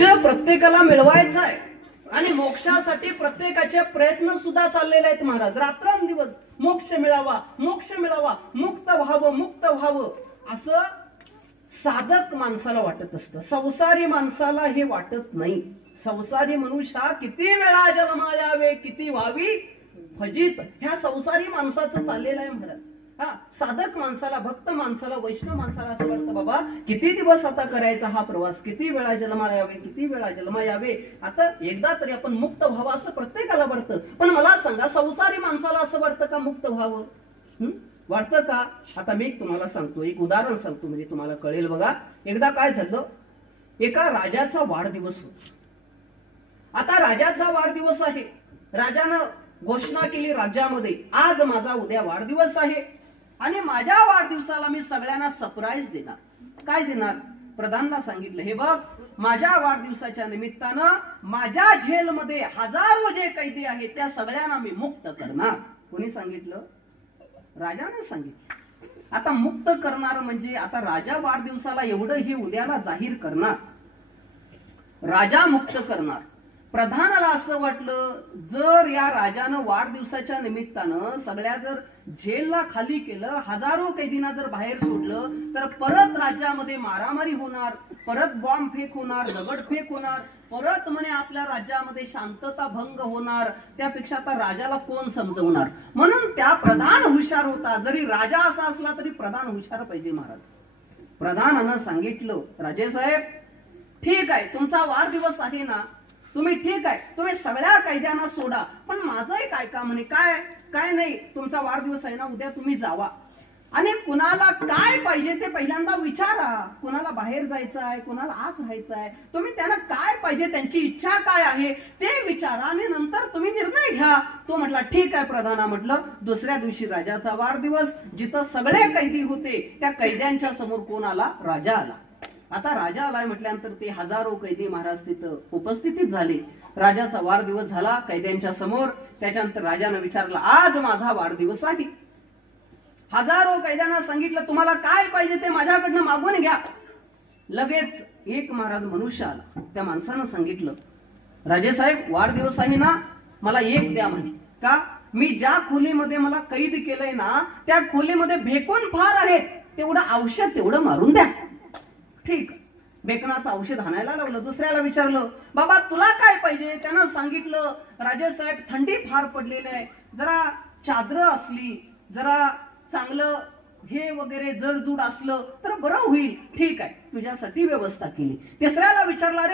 मोक्ष प्रत्येकाला मिळवायचा आहे आणि मोक्षासाठी प्रत्येकाचे प्रयत्न सुद्धा चाललेले आहेत महाराज. रात्रंदिवस मोक्ष मिळावा, मोक्ष मिळावा, मुक्त व्हावं, मुक्त व्हावं असं साधक माणसाला वाटत असतं. संसारी माणसाला हे वाटत नाही. संसारी मनुष्या किती वेळा जन्मा यावे, किती व्हावी फजित, ह्या संसारी माणसाचं चाललेलं आहे महाराज. साधक माणसाला, भक्त माणसाला, वैष्णव माणसाला असं वाटतं बाबा किती दिवस आता करायचा हा प्रवास, किती वेळा जन्मा यावे, किती वेळा जन्मा यावे, आता एकदा तरी आपण मुक्त व्हावं असं प्रत्येकाला वाटतं. पण मला सांगा, संसारी माणसाला असं वाटतं का मुक्त व्हावं? वाटतं का? आता मी तुम्हाला सांगतो, एक उदाहरण सांगतो म्हणजे तुम्हाला कळेल. बघा, एकदा काय झालं, एका राजाचा वाढदिवस होता. आता राजाचा वाढदिवस आहे, राजानं घोषणा केली राज्यामध्ये, आज माझा उद्या वाढदिवस आहे आणि माझ्या वाढदिवसाला मी सगळ्यांना सरप्राईज देणार. काय देणार? प्रधानला सांगितलं, हे बघ, माझ्या वाढदिवसाच्या निमित्तानं माझ्या जेलमध्ये हजारो जे कैदी आहेत त्या सगळ्यांना मी मुक्त करणार. कोणी सांगितलं? राजाने सांगितलं. आता मुक्त करणार म्हणजे आता राजा वाढदिवसाला एवढं हे उद्याला जाहीर करणार, राजा मुक्त करणार. प्रधानाला असं वाटलं, जर या राजानं वाढदिवसाच्या निमित्तानं सगळ्या जर जेलला खाली केलं, हजारो कैदींना जर बाहेर सोडलं, तर परत राज्यामध्ये मारामारी होणार, परत बॉम्ब फेक होणार, दगडफेक होणार, परत म्हणे आपल्या राज्यामध्ये शांतता भंग होणार. त्यापेक्षा आता राजाला कोण समजवणार? म्हणून त्या प्रधान हुशार होता. जरी राजा असा असला तरी प्रधान हुशार पाहिजे महाराज. प्रधानानं सांगितलं, राजेसाहेब ठीक आहे, तुमचा वाढदिवस आहे ना, तुम्ही ठीक आहे, तुम्ही सगळ्या कैद्यांना सोडा, पण माझंही काय काम म्हणे. काय नाही, तुमचा वाढदिवस आहे ना, उद्या तुम्ही जावा आणि कुणाला काय पाहिजे ते पहिल्यांदा विचारा. कुणाला बाहेर जायचं आहे, कुणाला आत राहायचं आहे, तुम्ही त्यांना काय पाहिजे, त्यांची इच्छा काय आहे ते विचारा आणि नंतर तुम्ही निर्णय घ्या. तो म्हटला ठीक आहे प्रधाना. म्हटलं, दुसऱ्या दिवशी राजाचा वाढदिवस, जिथं सगळे कैदी होते त्या कैद्यांच्या समोर कोण आला? राजा आला. आता राजा आलाय म्हटल्यानंतर ते हजारो कैदी महाराज तिथं उपस्थितीत झाले. राजाचा वाढदिवस झाला कैद्यांच्या समोर. त्याच्यानंतर राजानं विचारलं, आज माझा वाढदिवस आहे. हजारो कैद्यांना सांगितलं, तुम्हाला काय पाहिजे ते माझ्याकडनं मागून घ्या. लगेच एक महाराज मनुष्य आला. त्या माणसानं सांगितलं, राजेसाहेब वाढदिवस आहे ना, मला एक द्या म्हणे. का? मी ज्या खोलीमध्ये मला कैद केलंय ना, त्या खोलीमध्ये भेकून फार आहेत, तेवढं औषध तेवढं मारून द्या. ठीक, बेकनाचं औषध आणायला लावलं. दुसऱ्याला विचारलं, बाबा तुला काय पाहिजे? त्यानं सांगितलं, राजेसाहेब थंडी फार पडलेली आहे, जरा चादर असली, जरा चांगलं हे वगैरे जडजूड असलं तर बरं होईल. ठीक आहे, तुझ्यासाठी व्यवस्था केली. तिसऱ्याला विचारला,